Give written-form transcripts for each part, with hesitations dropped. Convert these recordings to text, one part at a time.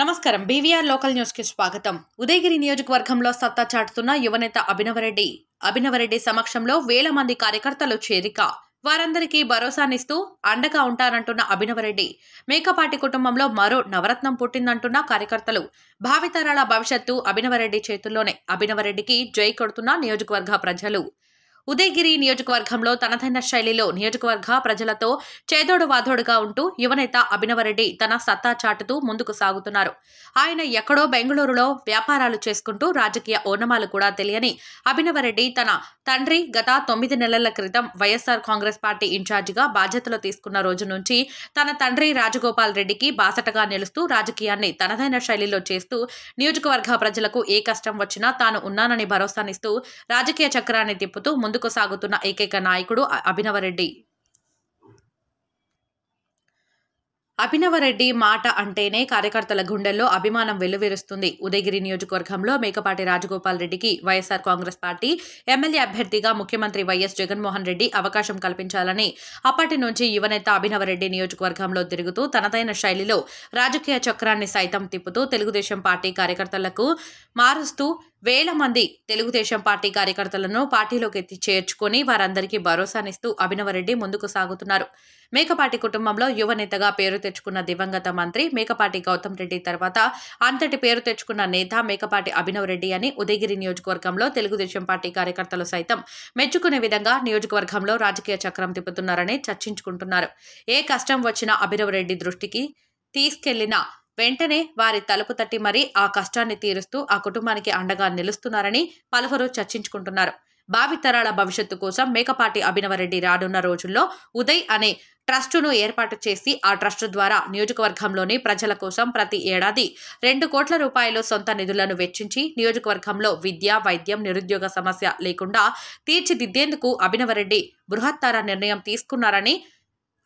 నమస్కారం BVR local news కి స్వాగతం. ఉదయగిరి నియోజకవర్గంలో సత్తా చాటుతున్న యువనేత అభినవరెడ్డి సమక్షంలో వేల మంది కార్యకర్తలు చేరిక. వారందరికీ భరోసానిస్తూ అండగా ఉంటారంటున్న అభినవరెడ్డి. మేకపాటి కుటుంబంలో మరో నవరత్నం పుట్టిందంటున్న కార్యకర్తలు. భావితరాల భవిష్యత్తు అభినవరెడ్డి చేతుల్లోనే. అభినవరెడ్డికి జై కొడుతున్న నియోజకవర్గ ప్రజలు. ఉదయగిరి నియోజకవర్గంలో తనదైన శైలిలో నియోజకవర్గ ప్రజలతో చేదోడు వాదోడుగా ఉంటూ యువనేత అభినవరెడ్డి తన సత్తా చాటుతూ ముందుకు సాగుతున్నారు. ఆయన ఎక్కడో బెంగళూరులో వ్యాపారాలు చేసుకుంటూ రాజకీయ ఓనమాలు కూడా తెలియని అభినవరెడ్డి తన తండ్రి గత 9 నెలల క్రితం వైఎస్ఆర్ కాంగ్రెస్ పార్టీ ఇన్ఛార్జిగా బాధ్యతలు తీసుకున్న రోజు నుంచి తన తండ్రి రాజగోపాల్ రెడ్డికి బాసటగా నిలుస్తూ రాజకీయాన్ని తనదైన శైలిలో చేస్తూ నియోజకవర్గ ప్రజలకు ఏ కష్టం వచ్చినా తాను ఉన్నానని భరోసానిస్తూ రాజకీయ చక్రాన్ని తిప్పుతూ ముందుకు సాగుతున్న ఏకైక నాయకుడు అభినవరెడ్డి మాట అంటేనే కార్యకర్తల గుండెల్లో అభిమానం వెల్లువిరుస్తుంది. ఉదయగిరి నియోజకవర్గంలో మేకపాటి రాజగోపాల్ రెడ్డికి వైఎస్ఆర్ కాంగ్రెస్ పార్టీ ఎమ్మెల్యే అభ్యర్థిగా ముఖ్యమంత్రి వైఎస్ జగన్మోహన్ రెడ్డి అవకాశం కల్పించాలని అప్పటి నుంచి యువనేత అభినవరెడ్డి నియోజకవర్గంలో తిరుగుతూ తనదైన శైలిలో రాజకీయ చక్రాన్ని సైతం తిప్పుతూ తెలుగుదేశం పార్టీ కార్యకర్తలకు మారుస్తూ వేల మంది తెలుగుదేశం పార్టీ కార్యకర్తలను పార్టీలోకి చేర్చుకొని వారందరికీ భరోసానిస్తూ అభినవరెడ్డి ముందుకు సాగుతున్నారు. మేకపాటి కుటుంబంలో యువనేతగా పేరు తెచ్చుకున్న దివంగత మంత్రి మేకపాటి గౌతమ్ రెడ్డి తర్వాత అంతటి పేరు తెచ్చుకున్న నేత మేకపాటి అభినవరెడ్డి అని ఉదయగిరి నియోజకవర్గంలో తెలుగుదేశం పార్టీ కార్యకర్తలు సైతం మెచ్చుకునే విధంగా నియోజకవర్గంలో రాజకీయ చక్రం తిప్పుతున్నారని చర్చించుకుంటున్నారు. ఏ కష్టం వచ్చినా అభినవరెడ్డి దృష్టికి తీసుకెళ్లిన వెంటనే వారి తలుపు తట్టి మరీ ఆ కష్టాన్ని తీరుస్తూ ఆ కుటుంబానికి అండగా నిలుస్తున్నారని పలువురు చర్చించుకుంటున్నారు. భావితరాల భవిష్యత్తు కోసం మేకపాటి అభినవరెడ్డి రానున్న రోజుల్లో ఉదయ్ అనే ట్రస్టును ఏర్పాటు చేసి ఆ ట్రస్టు ద్వారా నియోజకవర్గంలోని ప్రజల కోసం ప్రతి ఏడాది 2 కోట్ల రూపాయలు సొంత నిధులను వెచ్చించి నియోజకవర్గంలో విద్య, వైద్యం, నిరుద్యోగ సమస్య లేకుండా తీర్చిదిద్దేందుకు అభినవరెడ్డి బృహత్తర నిర్ణయం తీసుకున్నారని,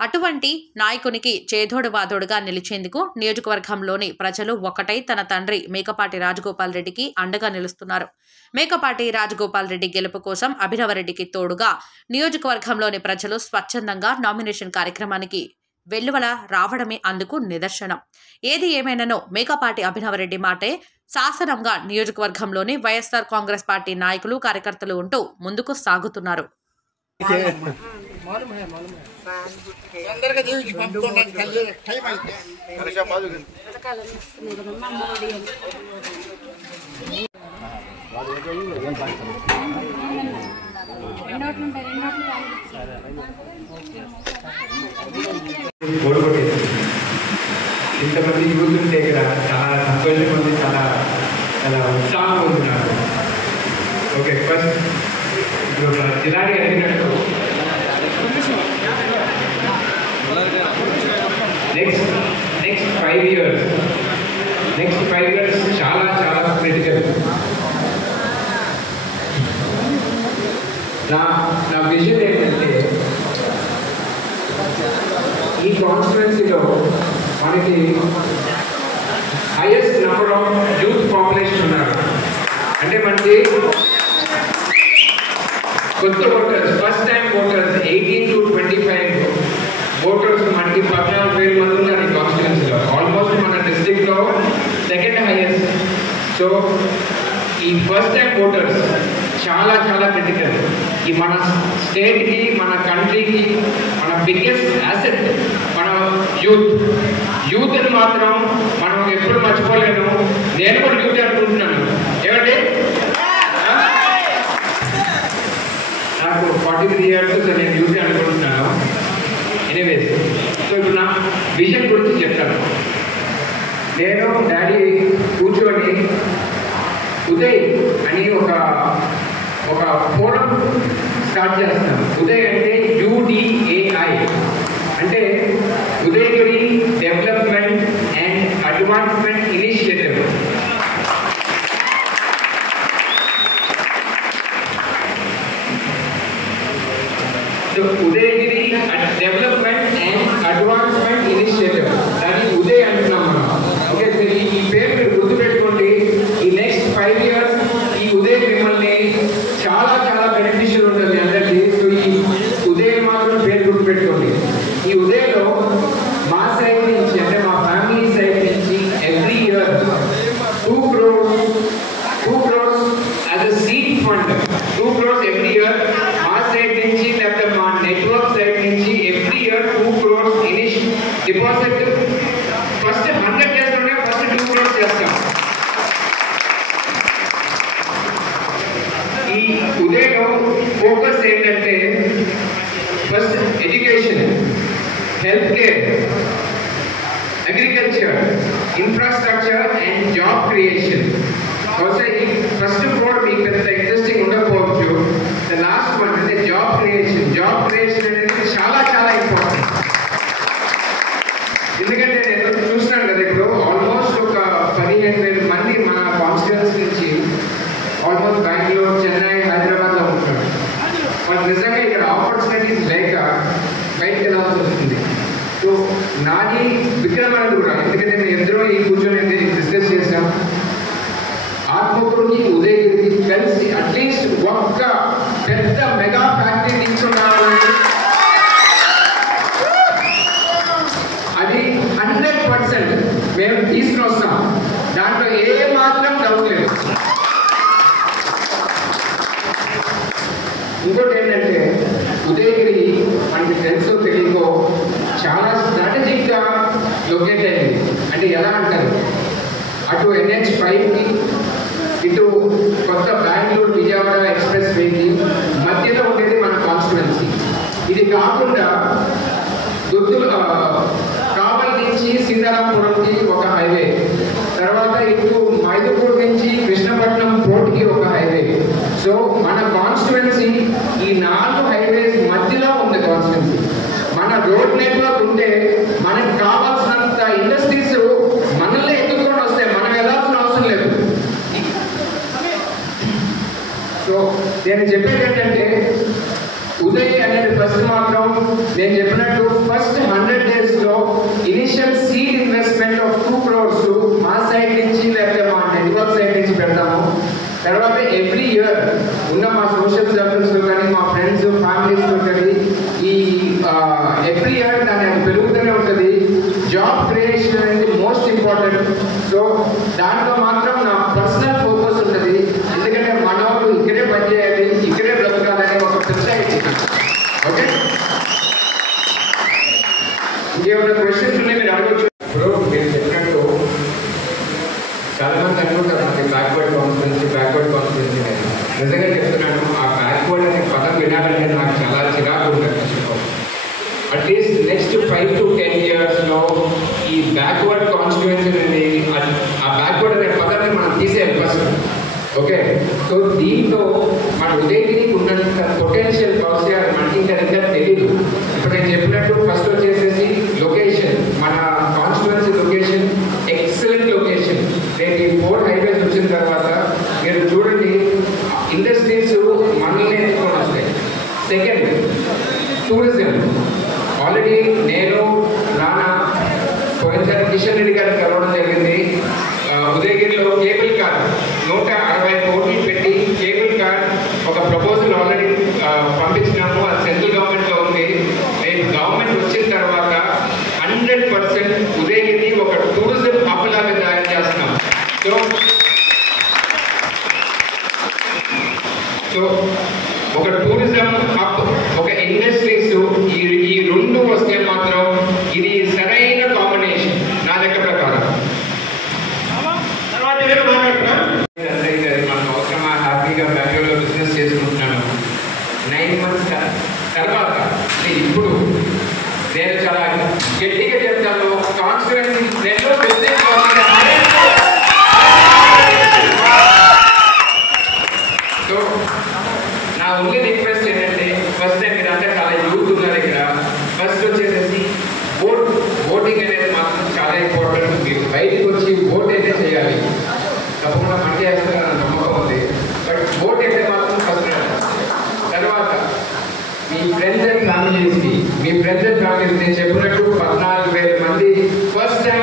అటువంటి నాయకునికి చేదోడు వాదోడుగా నిలిచేందుకు నియోజకవర్గంలోని ప్రజలు ఒక్కటై తన తండ్రి మేకపాటి రాజగోపాల్ రెడ్డికి అండగా నిలుస్తున్నారు. మేకపాటి రాజగోపాల్ రెడ్డి గెలుపు కోసం అభినవరెడ్డికి తోడుగా నియోజకవర్గంలోని ప్రజలు స్వచ్ఛందంగా నామినేషన్ కార్యక్రమానికి వెల్లువల రావడమే అందుకు నిదర్శనం. ఏది ఏమైనానో మేకపాటి అభినవరెడ్డి మాటే శాసనంగా నియోజకవర్గంలోని వైఎస్ఆర్ కాంగ్రెస్ పార్టీ నాయకులు, కార్యకర్తలు ఉంటూ ముందుకు సాగుతున్నారు. ఇంతమంది యూత్ ఉంటే ఇక్కడ చాలా సంతోషం ఉంది, చాలా చాలా ఉత్సాహం ఉంది నాకు. ఓకే, ఫస్ట్ ఇప్పుడు జిల్లాని అడిగినట్టు నెక్స్ట్ 5 ఇయర్స్ చాలా చాలా క్రిటికల్. నా విజన్ ఏంటంటే ఈ కాన్స్టిట్యున్సీలో మనకి highest number of youth population ఉన్నారు. అంటే మనకి కొత్త voters, first time voters 18 to 25 voters మనకి 14,000 మంది ఉన్నారు ఈ కాన్స్టిట్యున్సీలో. ఆల్మోస్ట్ మన డిస్ట్రిక్ట్లో సెకండ్ హైయెస్ట్. సో ఈ ఫస్ట్ టైం ఓటర్స్ చాలా చాలా క్రిటికల్. ఈ మన స్టేట్కి, మన కంట్రీకి మన బిగ్గెస్ట్ యాసెట్ మన యూత్ని మాత్రం మనం ఎప్పుడు మర్చిపోలేము. నేను కూడా యూత్ అనుకుంటున్నాను. ఏమంటే నాకు 43 years, నేను యూత్ అనుకుంటున్నాను. ఎనీవేస్, సో ఇప్పుడు నా విజన్ గురించి చెప్తాను. నేను డాడీ కూర్చొని ఉదయ్ అని ఒక ఫోరం స్టార్ట్ చేస్తాను. ఉదయ్ అంటే UDAI, అంటే Udayagiri development and advancement initiative. So Udayagiri development and advancement initiative, దాన్ని ఉదయ్ అంటున్నాం మనం. ఓకే, ఈ పేరు మీరు గుర్తుపెట్టుకోండి. ఈ నెక్స్ట్ 5 years ఈ ఉదయ్ మిమ్మల్ని చాలా చాలా బెనిఫిషియల్ ఉంటుంది అందరికీ. సో ఈ ఉదయ్ మాత్రం పేరు గుర్తుపెట్టుకోండి. ఈ ఉదయ్లో మా సైడ్ నుంచి అంటే agriculture, infrastructure and job creation. Also, first of all, we can the interesting ఉండకపోవచ్చు. The last one is the job creation. Job creation అనేది చాలా చాలా important. ఎందుకంటే నేను చూస్తున్నాను కదా ఇప్పుడు ఆల్మోస్ట్ ఒక 15,000 మంది మన కాన్స్టిట్యూన్స్ నుంచి ఆల్మోస్ట్ బెంగళూరు, చెన్నై, హైదరాబాద్లో ఉంటారు. వాళ్ళు నిజంగా ఇక్కడ ఆపర్చునిటీస్ లేక బయటకు వెళ్ళాల్సి వస్తుంది. సో నాది విక్రమానంద కూడా, ఎందుకంటే నేను ఇద్దరు ఈ కూర్చొని డిస్కస్ చేసాం. ఆత్మకూరుకి ఉదయగిరికి కలిసి అట్లీస్ట్ ఒక్క పెద్ద మెగా ఫ్యాక్టరీ తీసుకున్నామని అది 100% మేము తీసుకుని వస్తాం. దాంట్లో ఏ మాత్రం డౌట్ లేదు. ఇంకోటి ఏంటంటే ఉదయగిరి మనకి తెలుసో తెలియకో చాలా స్ట్రాటజిక్గా లొకేట్ అయింది. అంటే ఎలా అంటారు, అటు NH5కి ఇటు కొత్త బెంగళూరు విజయవాడ ఎక్స్ప్రెస్ వేకి మధ్యలో ఉండేది మన కాన్స్టిట్యుయెన్సీ. ఇది కాకుండా కావల్ నుంచి సీతారాంపురంకి ఒక హైవే, తర్వాత ఇటు మైదుకూరు నుంచి కృష్ణపట్నం పోర్ట్కి ఒక హైవే. సో మన కాన్స్టిట్యుయెన్సీ ఈ 4 హైవేస్ మధ్యలో ఉంది కాన్స్టిట్యుయెన్సీ. మన రోడ్ నెట్వర్క్ ఉంటే మనకు కావాల్సినంత ఇండస్ట్రీస్ మనల్ని ఎత్తుకొని వస్తే మనం వెళ్ళాల్సిన అవసరం లేదు. సో నేను చెప్పేది ఏంటంటే ఉదయ్ అనేది ఫస్ట్ మాత్రం నేను చెప్పినట్టు ఫస్ట్ 100 daysలో initial seed investment of 2 crores మా సైడ్ నుంచి లేకపోతే మా నెట్వర్క్ సైడ్ నుంచి పెడతాము. తర్వాత ఎవ్రీ ఇయర్ ఉన్న మా సోషల్ సర్కిల్స్లో కానీ మా ఫ్రెండ్స్ ఫ్యామిలీస్లో కానీ ఈ ఎవ్రీ ఇయర్ దాన్ని అది పెరుగుతూనే ఉంటుంది. జాబ్ క్రియేషన్ అనేది మోస్ట్ ఇంపార్టెంట్. సో దాంట్లో మాత్రం నా పర్సనల్ ఫోకస్ ఉంటుంది. ఎందుకంటే మన వాళ్ళు ఇక్కడే పనిచేయాలి, ఇక్కడే బ్రతకాలని ఒక సొసైటీ. ఓకే, ఇంకేమైనా క్వశ్చన్స్ ఉన్నాయి మీరు అడగచ్చు. ఇప్పుడు మీరు చెప్పినట్టు చాలా మంది అనుకుంటారు మనకి బ్యాక్వర్డ్ కాన్స్టిట్యుయెన్సీ అని. నిజంగా చెప్తున్నాను, ఆ బ్యాక్వర్డ్ అనే పదం వినాలంటే నాకు చాలా చిరాకు ఉంటుంది. అట్లీస్ట్ నెక్స్ట్ 5 to 10 yearsలో ఈ బ్యాక్వర్డ్ కాన్స్టిట్యుయెన్సీ అనేది ఆ బ్యాక్వర్డ్ అనే పదాన్ని మనం తీసేయాలి ఫస్ట్. ఓకే, సో దీంతో మన ఉదయగిరికి ఉన్నంత పొటెన్షియల్ బహుశా మనకి ఇంకా తెలియదు. ఇప్పుడు నేను చెప్పినట్టు ఫస్ట్ వచ్చేసేసి లొకేషన్, మన కాన్స్టిట్యుయెన్సీ లొకేషన్ ఎక్సలెంట్ లొకేషన్. రేపు ఈ 4 highways వచ్చిన తర్వాత మీరు చూడండి ఇండస్ట్రీస్ మనల్ని ఎత్తుకొని వస్తాయి. Second, tourism. ఆల్రెడీ నేను రానా పోయినసారి కిషన్ రెడ్డి గారిని కలవడం జరిగింది. ఉదయగిరిలో కేబుల్ కార్ 160 కోట్లు పెట్టి కేబుల్ కార్ ఒక ప్రపోజల్ ఆల్రెడీ పంపించినాము. అది సెంట్రల్ గవర్నమెంట్లో ఉంది. రేపు గవర్నమెంట్ వచ్చిన తర్వాత 100% ఉదయగిరిని ఒక టూరిజం హబ్ లాగా తయారు చేస్తున్నాం. సో ఒక టూరిజం హబ్, ఒక ఇండస్ట్రీస్, ఈ 2 వస్తే మాత్రం ఇది సరైన కాంబినేషన్ నా లెక్క ప్రకారం. మనం అవసరమా హ్యాపీగా బెంగళూరులో బిజినెస్ చేసుకుంటున్నాను. 9 months తర్వాత ఇప్పుడు నేను చాలా గట్టిగా చెప్తాను, కాన్స్టిట్యుయెన్సీ నేను బిజినెస్ సో నా ఓన్లీ రిక్వెస్ట్ ఏంటంటే ఫస్ట్ టైం మీరంతా చాలా యూత్ ఉన్నారు ఇక్కడ. ఫస్ట్ వచ్చేసేసి ఓటింగ్ అనేది మాత్రం చాలా ఇంపార్టెంట్. మీరు బయటకు వచ్చి ఓట్ అయితే చేయాలి. తప్పకుండా మంచి చేస్తారని నమ్మకం ఉంది. బట్ ఓట్ అయితే మాత్రం ఫస్ట్. తర్వాత మీ ఫ్రెండ్స్ అండ్ ఫ్యామిలీస్కి నేను చెప్పినట్టు 14,000 మంది ఫస్ట్ టైం